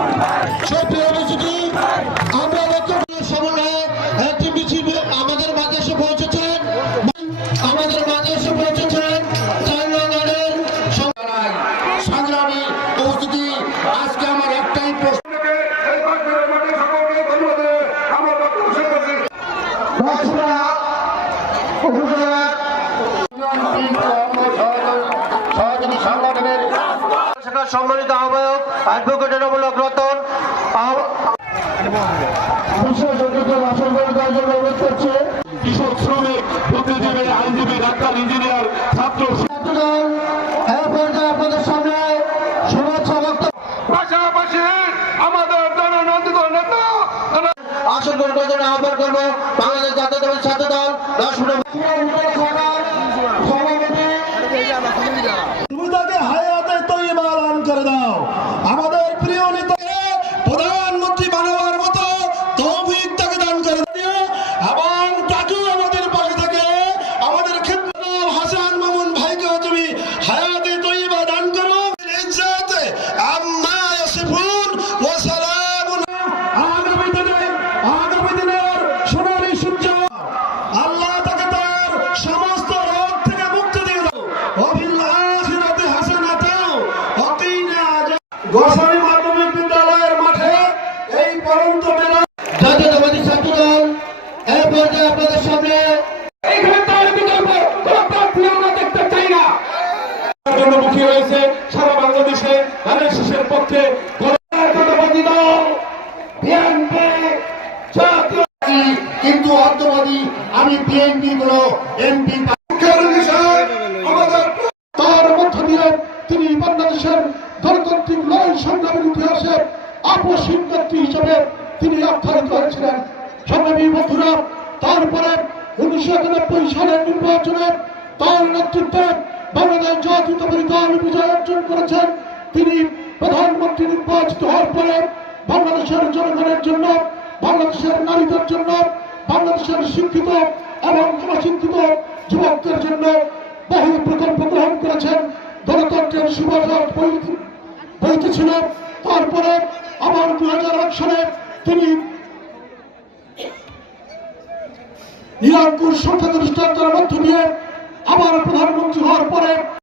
আমরা সময়ে একটি মিছিল আমাদের মাঝে এসে পৌঁছেছেন সংগ্রামী উপস্থিতি। আজকে আমার একটাই প্রশ্ন, সম্মানিত আহ্বায়ক অ্যাডভোকেট এনামুল্লাহ রতন কৃষক, শ্রমিক, বুদ্ধিজীবী, আইনজীবী, ডাক্তার, ইঞ্জিনিয়ার, ছাত্র আপনাদের সামনে শুভেচ্ছা বক্তব্য, পাশাপাশি আমাদের জননন্দিত নেতা আসল গঠনের আহ্বান করবো বাংলাদেশ জাতীয়তাবাদী ছাত্র দল তুমি তাকে হায়াতে তৈয়বা দান করে দাও। আমাদের প্রিয় নেতাকে প্রধানমন্ত্রী বানাবার মতো তৌফিক তাকে দান করে দিও এবং তাকেও আমাদের পাশে থেকে আমাদের খিদমত হাসান মামুন ভাইকেও তুমি হায়াতে তৈয়বা দান করো। ইজ্জত আম্মা ইয়াসিফুন ওয়া সালামুন। আগামী দিনের সোনালী সূর্য আল্লাহ তাকে তার সমস্ত রোগ থেকে মুক্তি দিয়ে দাও। গোসাই মাধ্যমিক বিদ্যালয়ের মাঠে এই পরন্ত মেলা জাতীয়তাবাদী ছাত্র দল এই পর্যায়ে আপনাদের সামনে মুখী হয়েছে সারা বাংলাদেশে ধানের শীষের পক্ষে জাতীয়তাবাদী দল বিএনপি জাতীয়, কিন্তু অর্থবাদী আমি বিএনপি কোন এমপি তার মধ্য দিয়ে তিনি বাংলাদেশের গণতান্ত্রিক লড়াই সংগ্রামের ইতিহাসে আপসহীন নেত্রী হিসেবে তিনি আখ্যায়িত হয়েছিলেন। সংগ্রামী বন্ধুরা, তারপরে 1991 সালের নির্বাচনে তার নেতৃত্বে বাংলাদেশ জাতীয়তাবাদী দল বিজয় অর্জন করেছেন। তিনি প্রধানমন্ত্রী নির্বাচিত হওয়ার পরে বাংলাদেশের জনগণের জন্য, বাংলাদেশের নারীদের জন্য, বাংলাদেশের শিক্ষিত এবং অশিক্ষিত যুবকদের জন্য বহু প্রকল্প গ্রহণ করেছেন। গণতন্ত্রের সুবাস বইতেছিল। তারপরে আবার 2001 সালে তিনি নিরঙ্কুশ সংখ্যাগরিষ্ঠতার মধ্য দিয়ে আবার প্রধানমন্ত্রী হওয়ার পরে